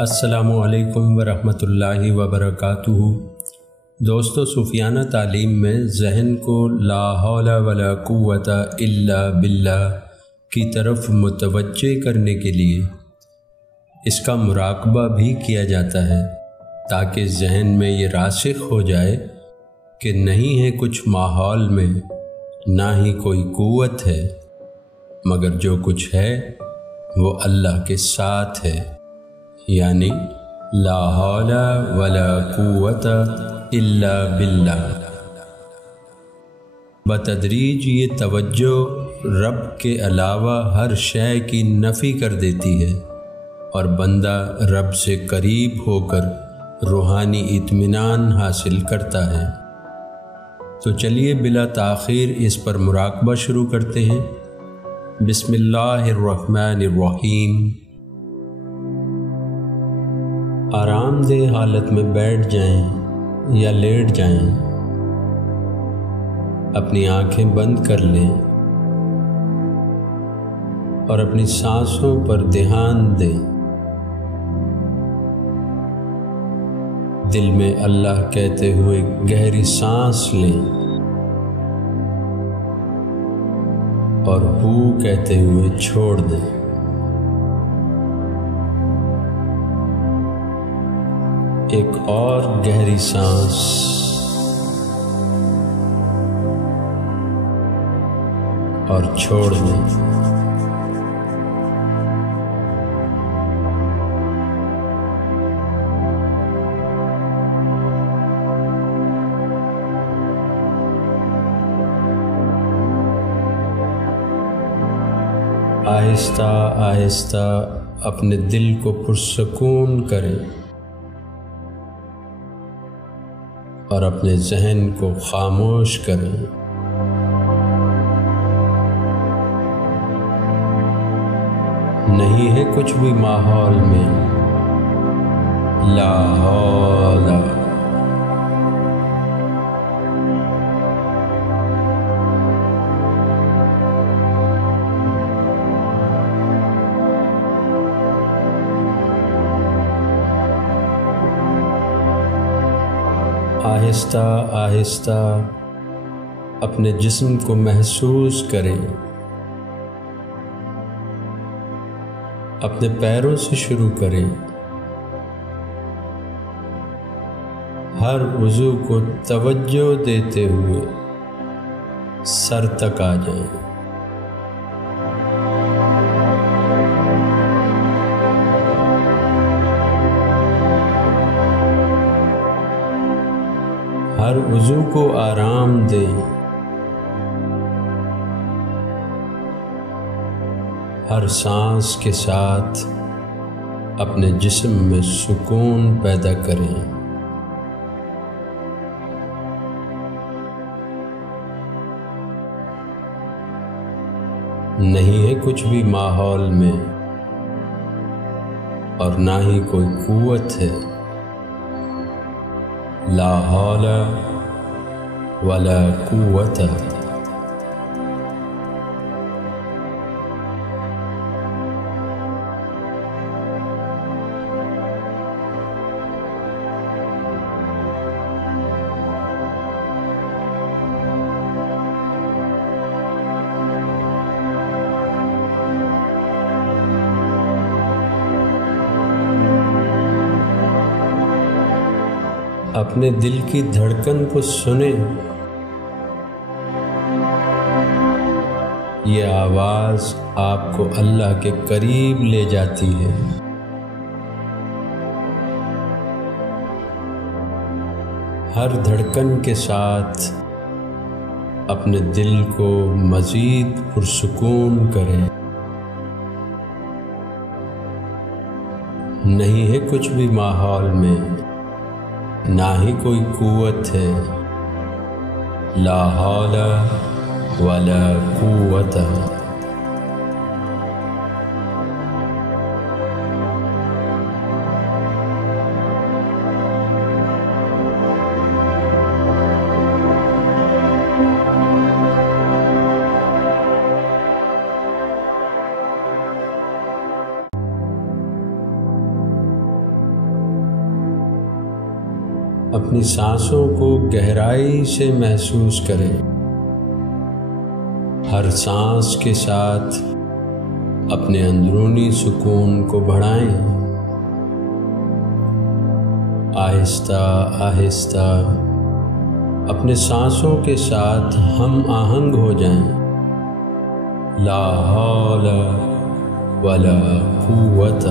السلام علیکم ورحمۃ اللہ وبرکاتہ۔ دوستو، صوفیانہ تعلیم میں ذہن کو لا حول ولا قوت الا باللہ کی طرف متوجہ کرنے کے لیے اس کا مراقبہ بھی کیا جاتا ہے، تاکہ ذہن میں یہ راسخ ہو جائے کہ نہیں ہے کچھ ماحول میں، نہ ہی کوئی قوت ہے، مگر جو کچھ ہے وہ اللہ کے ساتھ ہے، یعنی لا حول ولا قوت الا باللہ۔ بتدریج یہ توجہ رب کے علاوہ ہر شے کی نفی کر دیتی ہے اور بندہ رب سے قریب ہو کر روحانی اطمینان حاصل کرتا ہے۔ تو چلیے بلا تاخیر اس پر مراقبہ شروع کرتے ہیں۔ بسم اللہ الرحمن الرحیم۔ آرام دہ حالت میں بیٹھ جائیں یا لیٹ جائیں، اپنی آنکھیں بند کر لیں اور اپنی سانسوں پر دھیان دیں۔ دل میں اللہ کہتے ہوئے گہری سانس لیں اور ہو کہتے ہوئے چھوڑ دیں۔ ایک اور گہری سانس اور چھوڑ دیں۔ آہستہ آہستہ اپنے دل کو پرسکون کریں اور اپنے ذہن کو خاموش کریں۔ نہیں ہے کچھ بھی ماحول میں، لا حول آہستہ آہستہ اپنے جسم کو محسوس کریں۔ اپنے پیروں سے شروع کریں، ہر عضو کو توجہ دیتے ہوئے سر تک آ جائیں۔ ہر عضو کو آرام دیں، ہر سانس کے ساتھ اپنے جسم میں سکون پیدا کریں۔ نہیں ہے کچھ بھی ماحول میں اور نہ ہی کوئی قوت ہے، لا حول ولا قوت۔ اپنے دل کی دھڑکن کو سنیں، یہ آواز آپ کو اللہ کے قریب لے جاتی ہے۔ ہر دھڑکن کے ساتھ اپنے دل کو مزید پرسکون کریں۔ نہیں ہے کچھ بھی ماحول میں، نہ ہی کوئی قوت ہے، لا حول ولا قوت۔ اپنی سانسوں کو گہرائی سے محسوس کریں۔ ہر سانس کے ساتھ اپنے اندرونی سکون کو بڑھائیں۔ آہستہ آہستہ اپنے سانسوں کے ساتھ ہم آہنگ ہو جائیں۔ لا حول ولا قوت۔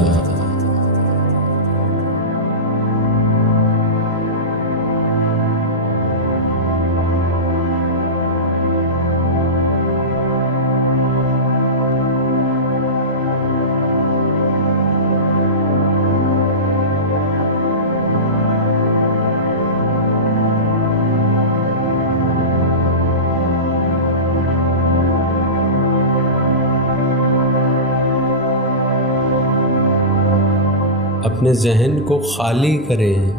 اپنے ذہن کو خالی کریں،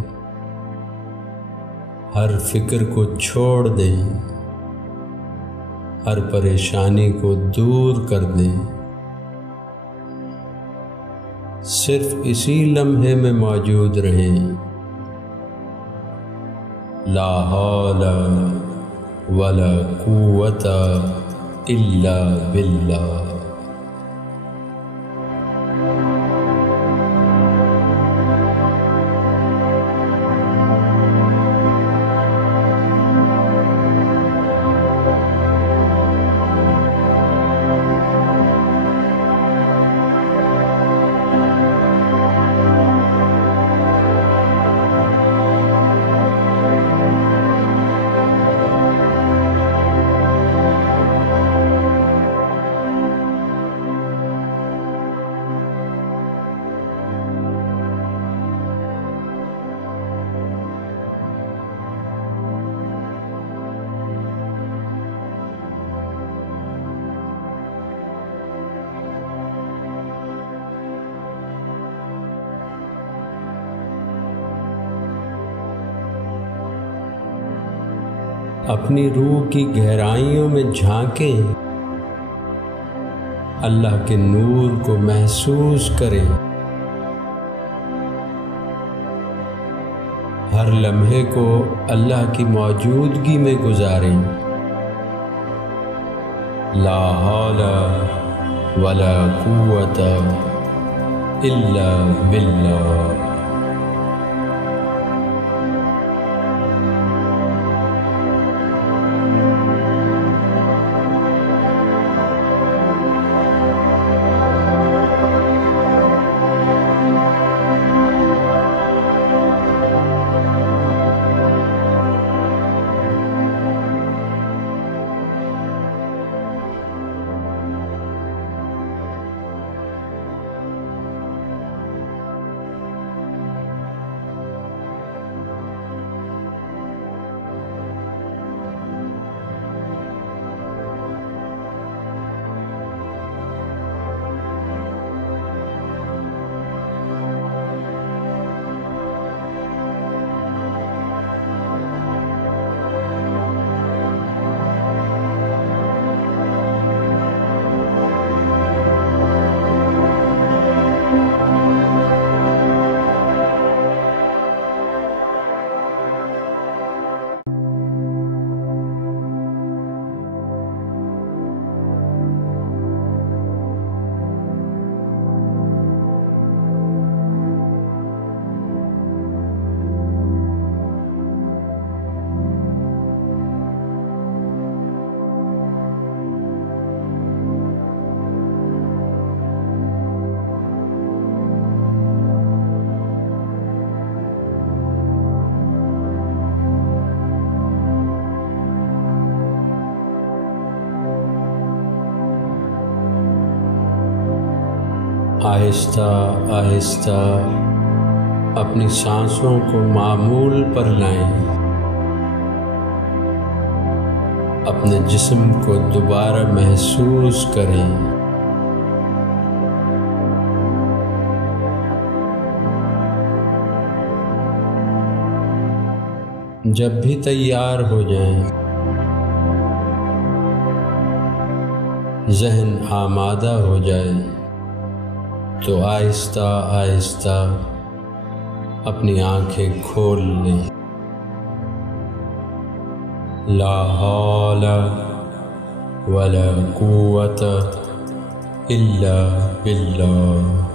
ہر فکر کو چھوڑ دیں، ہر پریشانی کو دور کر دیں۔ صرف اسی لمحے میں موجود رہیں۔ لا حول ولا قوت الا باللہ۔ اپنی روح کی گہرائیوں میں جھانکیں، اللہ کے نور کو محسوس کریں۔ ہر لمحے کو اللہ کی موجودگی میں گزاریں۔ لا حول ولا قوت الا باللہ۔ آہستہ آہستہ اپنی سانسوں کو معمول پر لائیں۔ اپنے جسم کو دوبارہ محسوس کریں۔ جب بھی تیار ہو جائیں، ذہن آمادہ ہو جائے تو آہستہ آہستہ اپنی آنکھیں کھول لیں۔ لا حول ولا قوة إلا بالله.